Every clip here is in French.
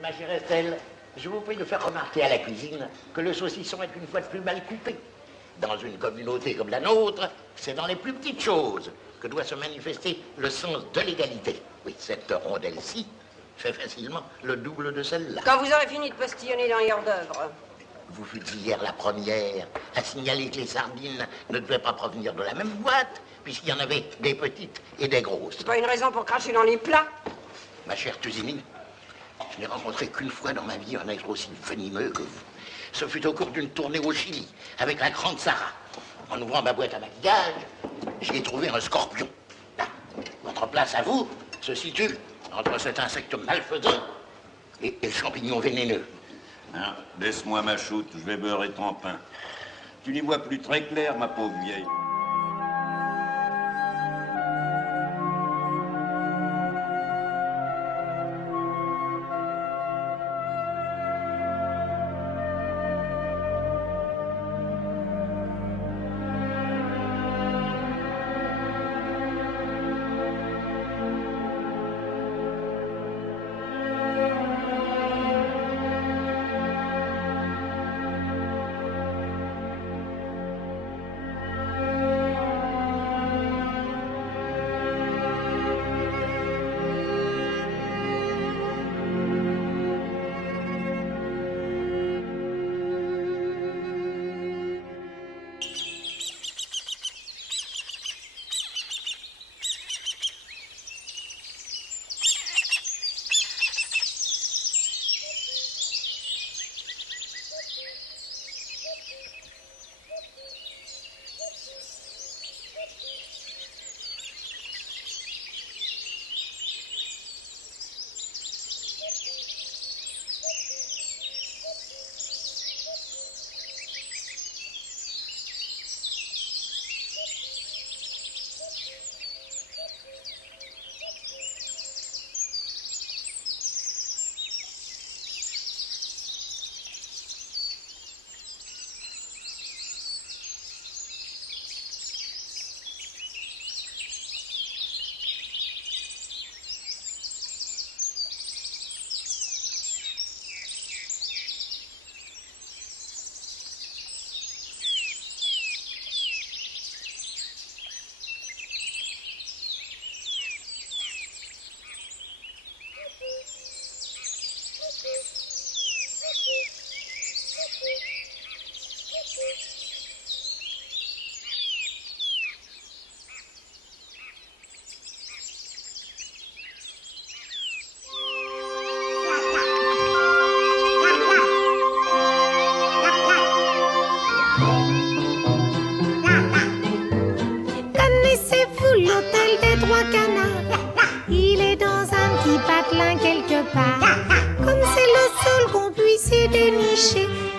Ma chère Estelle, je vous prie de faire remarquer à la cuisine que le saucisson est une fois de plus mal coupé. Dans une communauté comme la nôtre, c'est dans les plus petites choses que doit se manifester le sens de l'égalité. Oui, cette rondelle-ci fait facilement le double de celle-là. Quand vous aurez fini de postillonner dans les hors-d'œuvre. Vous fûtes hier la première à signaler que les sardines ne devaient pas provenir de la même boîte, puisqu'il y en avait des petites et des grosses. C'est pas une raison pour cracher dans les plats. Ma chère Tusini, je n'ai rencontré qu'une fois dans ma vie un être aussi venimeux que vous. Ce fut au cours d'une tournée au Chili, avec la grande Sarah. En ouvrant ma boîte à maquillage, j'y ai trouvé un scorpion. Là, votre place à vous se situe entre cet insecte malfaisant et le champignon vénéneux. Hein, laisse-moi ma choute, je vais beurrer ton pain. Tu n'y vois plus très clair, ma pauvre vieille.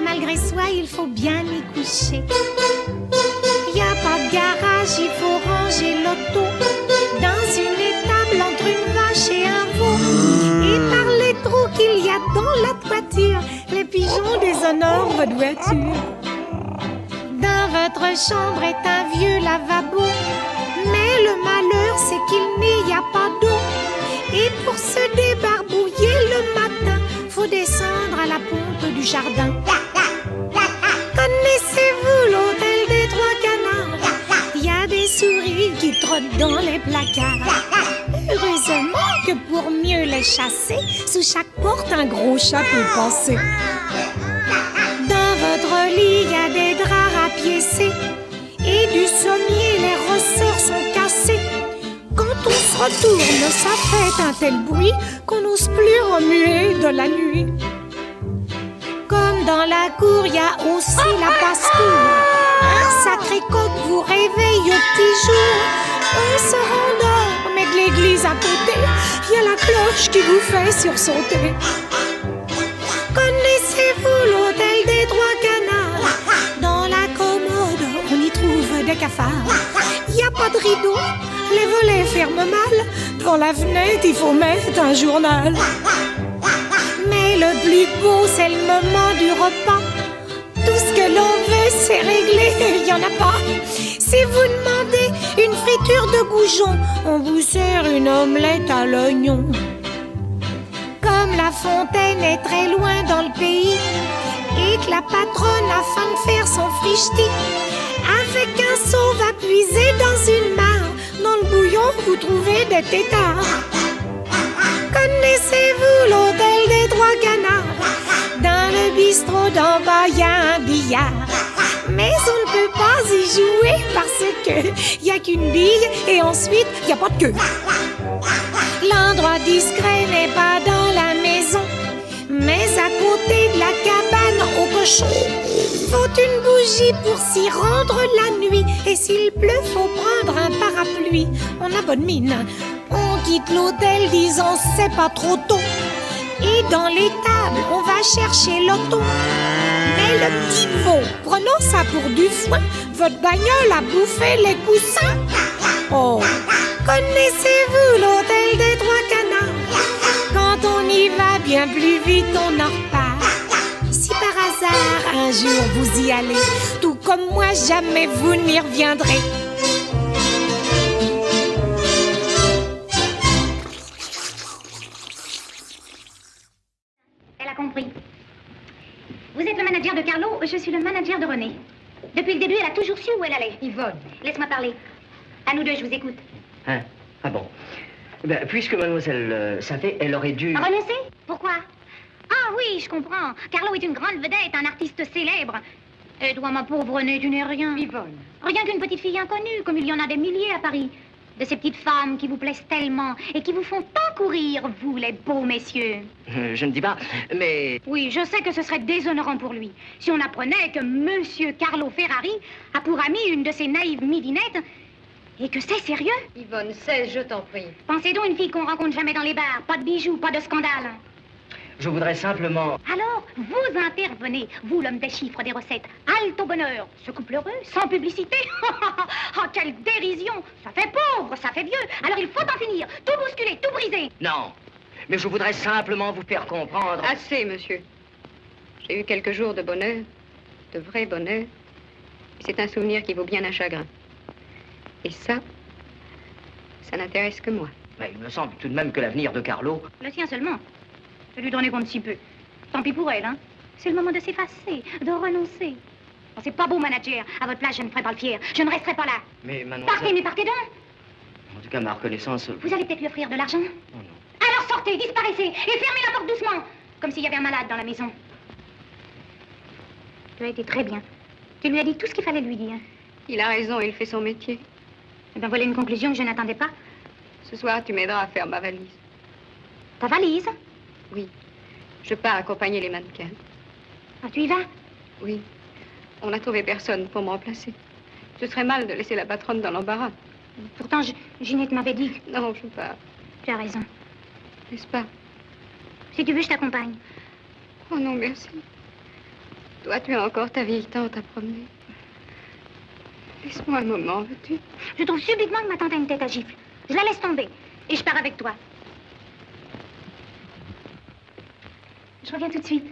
Malgré soi, il faut bien y coucher. Y a pas de garage, il faut ranger l'auto dans une étable entre une vache et un veau. Et par les trous qu'il y a dans la toiture, les pigeons déshonorent votre voiture. Dans votre chambre est un vieux lavabo, mais le malheur c'est qu'il n'y a pas d'eau. Et pour se débarbouiller le matin, faut descendre à la pompe du jardin. Connaissez-vous l'hôtel des Trois Canards? Il y a des souris qui trottent dans les placards. Heureusement que pour mieux les chasser, sous chaque porte un gros chat peut passer. Dans votre lit, il y a des draps rapiécés et du sommier, les ressorts sont cassés. Quand on se retourne, ça fait un tel bruit qu'on n'ose plus remuer de la nuit. Comme dans la cour, il y a aussi la basse-cour. Un sacré coq vous réveille au petit jour. On se rendort, mais de l'église à côté, il y a la cloche qui vous fait sursauter. Connaissez-vous l'hôtel des Trois Canards? Dans la commode, on y trouve des cafards. Il n'y a pas de rideau, les volets ferment mal. Devant la fenêtre, il faut mettre un journal. Mais le plus beau, c'est le moment du repas. Tout ce que l'on veut, c'est réglé, il n'y en a pas. Si vous demandez une friture de goujon, on vous sert une omelette à l'oignon. Comme comme la fontaine est très loin dans le pays et que la patronne, afin de faire son frichti, avec un seau va puiser dans une mare. Dans le bouillon, vous trouvez des têtards. Connaissez-vous l'hôtel des Trois Canards? Dans le bistrot d'en bas, y a un billard. Mais on ne peut pas y jouer parce que y a qu'une bille et ensuite y a pas de queue. L'endroit discret n'est pas dans la maison, mais à côté de la cabane au cochon. Faut une bougie pour s'y rendre la nuit, et s'il pleut, faut prendre un parapluie. On a bonne mine, on quitte l'hôtel disant c'est pas trop tôt. Et dans les tables, on va chercher l'auto. Mais le petit veau, prenant ça pour du foin, votre bagnole a bouffé les coussins. Oh, connaissez-vous l'hôtel des Trois Canards? Quand on y va bien plus vite, on en repart. Si par hasard, un jour vous y allez, tout comme moi, jamais vous n'y reviendrez. Elle a compris. Vous êtes le manager de Carlo, je suis le manager de René. Depuis le début, elle a toujours su où elle allait. Yvonne. Laisse-moi parler. À nous deux, je vous écoute. Hein? Ah bon. Ben, puisque mademoiselle savait, elle aurait dû... Renoncer? Pourquoi? Ah oui, je comprends. Carlo est une grande vedette, un artiste célèbre. Et toi, ma pauvre René, tu n'es rien. Yvonne. Rien qu'une petite fille inconnue, comme il y en a des milliers à Paris. De ces petites femmes qui vous plaisent tellement et qui vous font tant courir, vous, les beaux messieurs. Je ne dis pas, mais... Oui, je sais que ce serait déshonorant pour lui si on apprenait que Monsieur Carlo Ferrari a pour amie une de ces naïves midinettes et que c'est sérieux. Yvonne, cesse, je t'en prie. Pensez donc une fille qu'on rencontre jamais dans les bars, pas de bijoux, pas de scandale. Je voudrais simplement... Alors, vous intervenez, vous, l'homme des chiffres, des recettes. Halte au bonheur. Ce couple heureux, sans publicité. Oh, quelle dérision. Ça fait pauvre, ça fait vieux. Alors il faut en finir. Tout bousculer, tout briser. Non, mais je voudrais simplement vous faire comprendre... Assez, monsieur. J'ai eu quelques jours de bonheur, de vrai bonheur. C'est un souvenir qui vaut bien un chagrin. Et ça n'intéresse que moi. Mais il me semble tout de même que l'avenir de Carlo... Le sien seulement. Je lui donnais compte si peu. Tant pis pour elle, hein. C'est le moment de s'effacer, de renoncer. Oh, c'est pas beau, manager. À votre place, je ne ferai pas le fier. Je ne resterai pas là. Mais mademoiselle... Partez, mais partez donc. En tout cas, ma reconnaissance... Vous allez peut-être lui offrir de l'argent. Oh non. Alors sortez, disparaissez et fermez la porte doucement. Comme s'il y avait un malade dans la maison. Tu as été très bien. Tu lui as dit tout ce qu'il fallait lui dire. Il a raison, il fait son métier. Eh bien, voilà une conclusion que je n'attendais pas. Ce soir, tu m'aideras à faire ma valise. Ta valise? Oui. Je pars accompagner les mannequins. Ah, tu y vas? Oui. On n'a trouvé personne pour me remplacer. Ce serait mal de laisser la patronne dans l'embarras. Pourtant, Ginette m'avais dit que... Non, je pars. Tu as raison. N'est-ce pas? Si tu veux, je t'accompagne. Oh non, merci. Toi, tu as encore ta vieille tante à promener. Laisse-moi un moment, veux-tu? Je trouve subitement que ma tante a une tête à gifle. Je la laisse tomber. Et je pars avec toi. Je reviens tout de suite.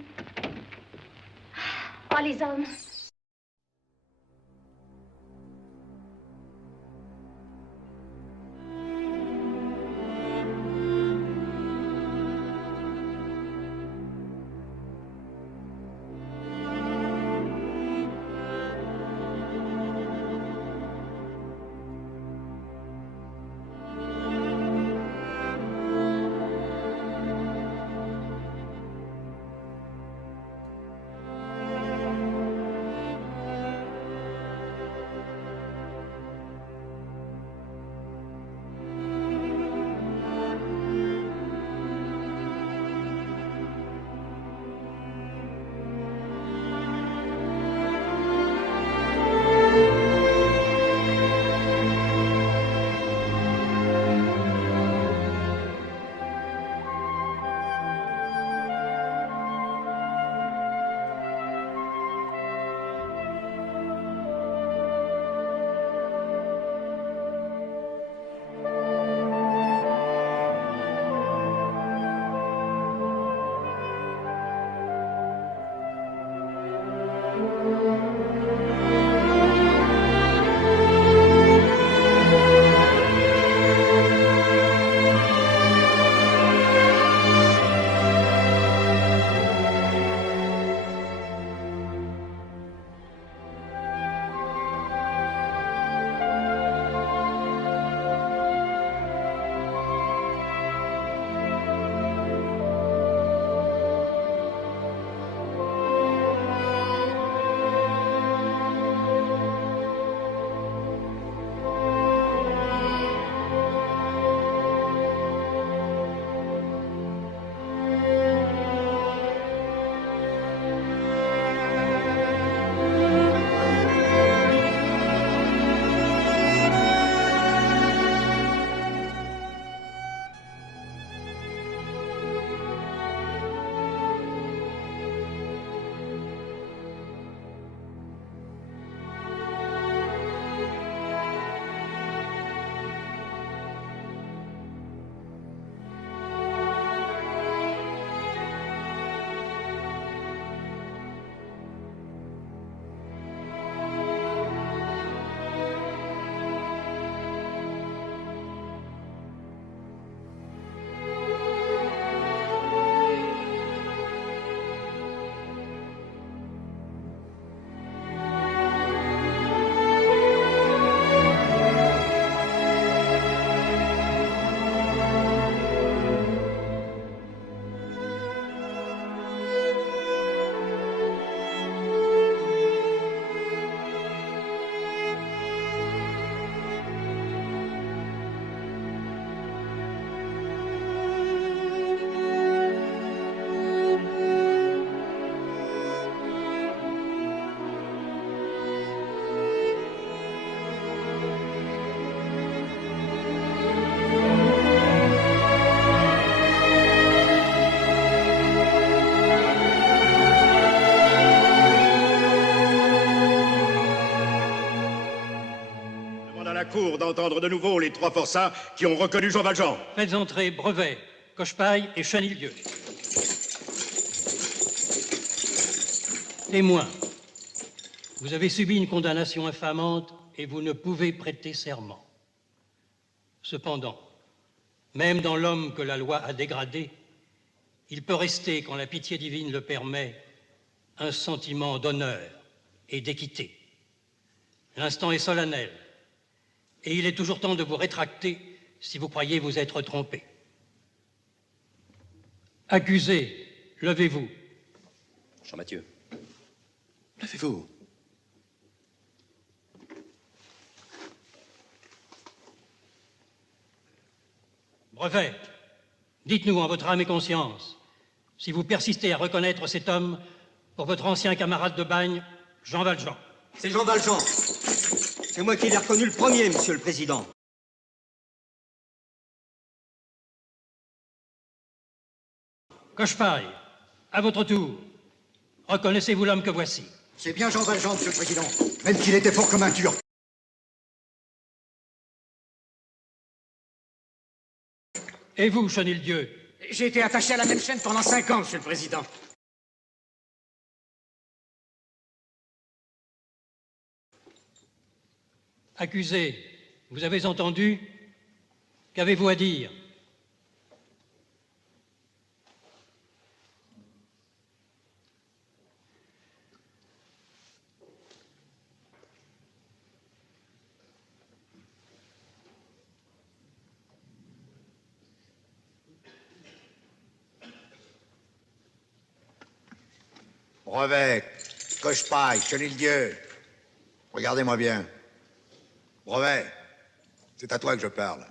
Oh, les hommes. cour d'entendre de nouveau les 3 forçats qui ont reconnu Jean Valjean. Faites entrer Brevet, Cochepaille et Chenildieu. Témoins, vous avez subi une condamnation infamante et vous ne pouvez prêter serment. Cependant, même dans l'homme que la loi a dégradé, il peut rester, quand la pitié divine le permet, un sentiment d'honneur et d'équité. L'instant est solennel, et il est toujours temps de vous rétracter si vous croyez vous être trompé. Accusé, levez-vous. Jean-Mathieu. Levez-vous. Brevet, dites-nous en votre âme et conscience si vous persistez à reconnaître cet homme pour votre ancien camarade de bagne, Jean Valjean. C'est Jean Valjean. C'est moi qui l'ai reconnu le premier, Monsieur le Président. Cochepaille, à votre tour, reconnaissez-vous l'homme que voici? C'est bien Jean Valjean, Monsieur le Président, même qu'il était fort comme un turc. Et vous, Chenildieu? J'ai été attaché à la même chaîne pendant 5 ans, Monsieur le Président. Accusé, vous avez entendu? Qu'avez-vous à dire? Brevet, Cochepaille, Chenildieu, regardez-moi bien. Brevet, c'est à toi que je parle.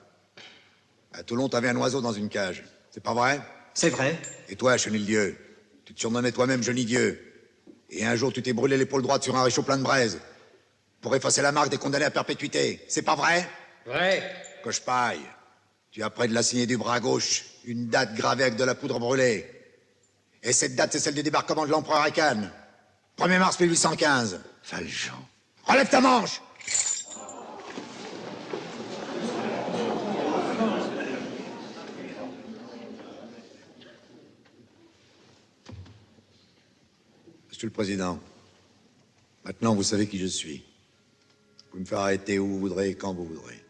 À Toulon, t'avais un oiseau dans une cage. C'est pas vrai? C'est vrai. Et toi, Chenildieu, tu te surnommais toi-même Genidieu. Et un jour, tu t'es brûlé l'épaule droite sur un réchaud plein de braise pour effacer la marque des condamnés à perpétuité. C'est pas vrai? Vrai. Cochepaille, tu as près de la signée du bras gauche une date gravée avec de la poudre brûlée. Et cette date, c'est celle du débarquement de l'empereur à Cannes. 1er mars 1815. Valjean. Relève ta manche! Monsieur le Président, maintenant vous savez qui je suis. Vous pouvez me faire arrêter où vous voudrez et quand vous voudrez.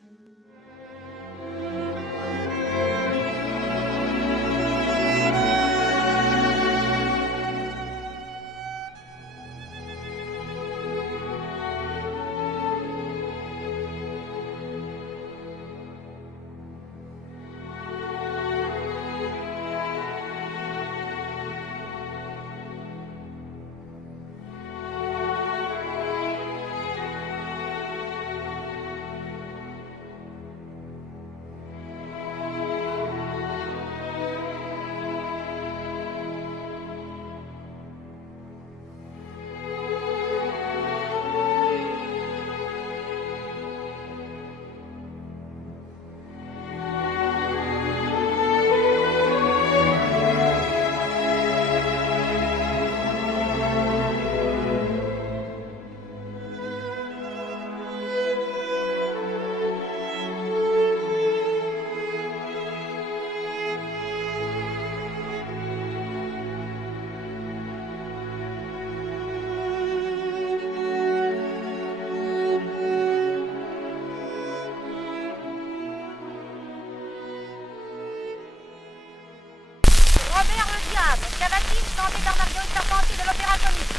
Robert le Diable, Cavatine, chanté par Marguerite Charpentier de l'Opéra Comique.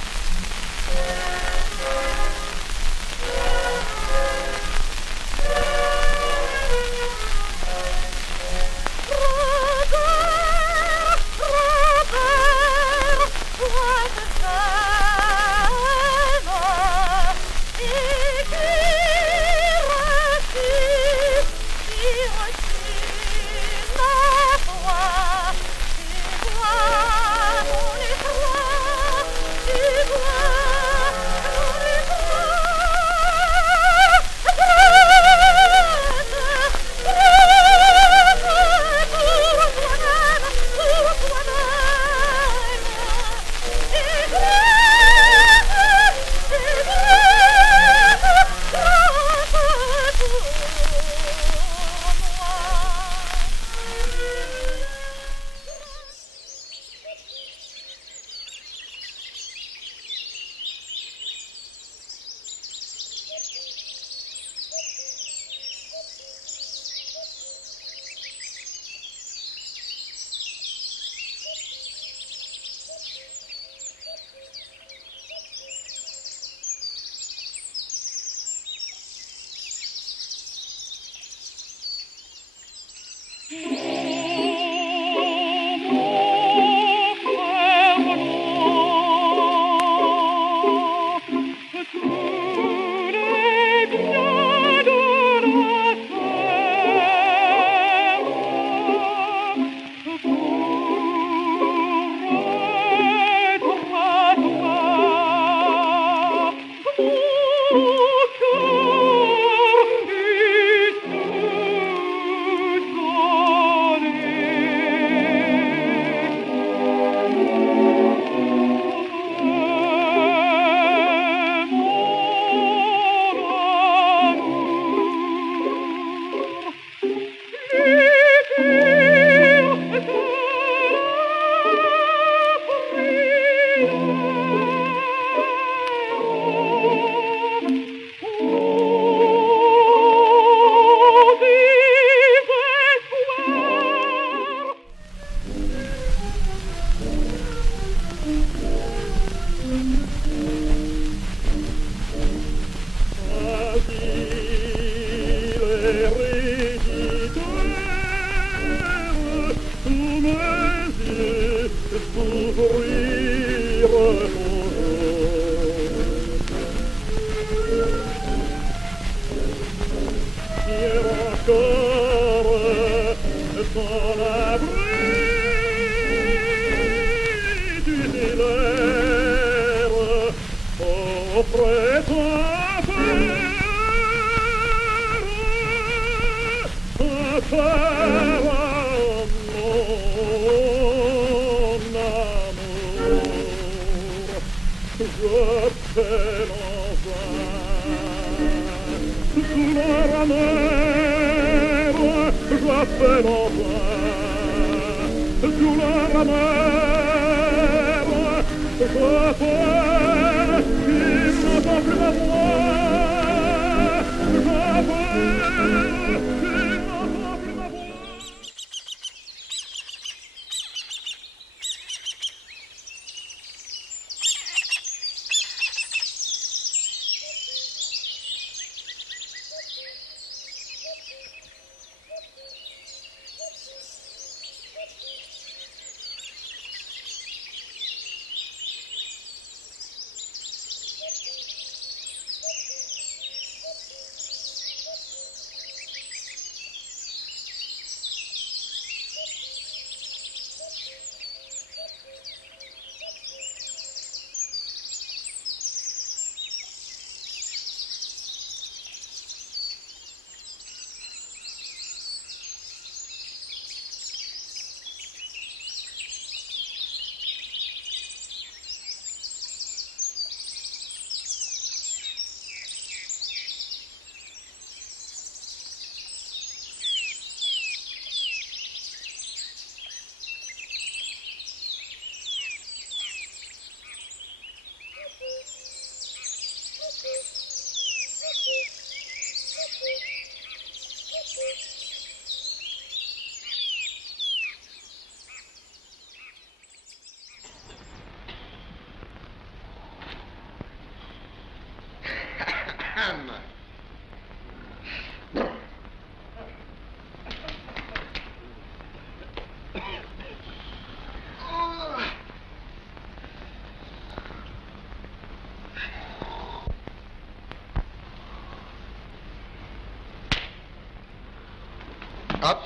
Hop.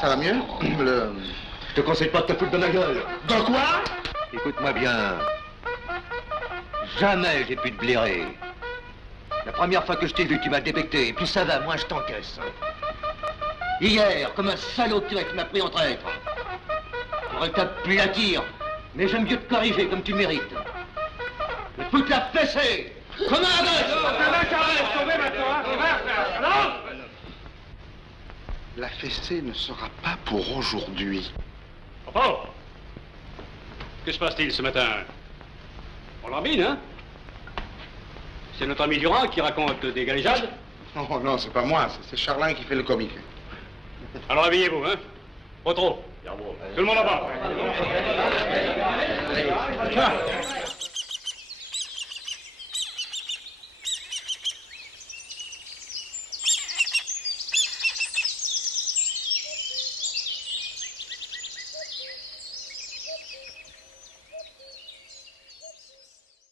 Ça va mieux? Je te conseille pas de te foutre de ma gueule. De quoi? Écoute-moi bien. Jamais j'ai pu te blairer. La première fois que je t'ai vu, tu m'as débecté. Et puis ça va, moi je t'encaisse. Hier, comme un salaud de tiré, tu m'as pris en traître. J'aurais tapé la tire, mais j'aime mieux te corriger comme tu mérites. Je vais foutre la fessée comme un La fessée ne sera pas pour aujourd'hui. Oh! Que se passe-t-il ce matin? On l'embine, hein? C'est notre ami Durand qui raconte des galéjades? Oh non, c'est pas moi, c'est Charlin qui fait le comique. Alors habillez-vous, hein? Pas trop. Tout le monde en bas.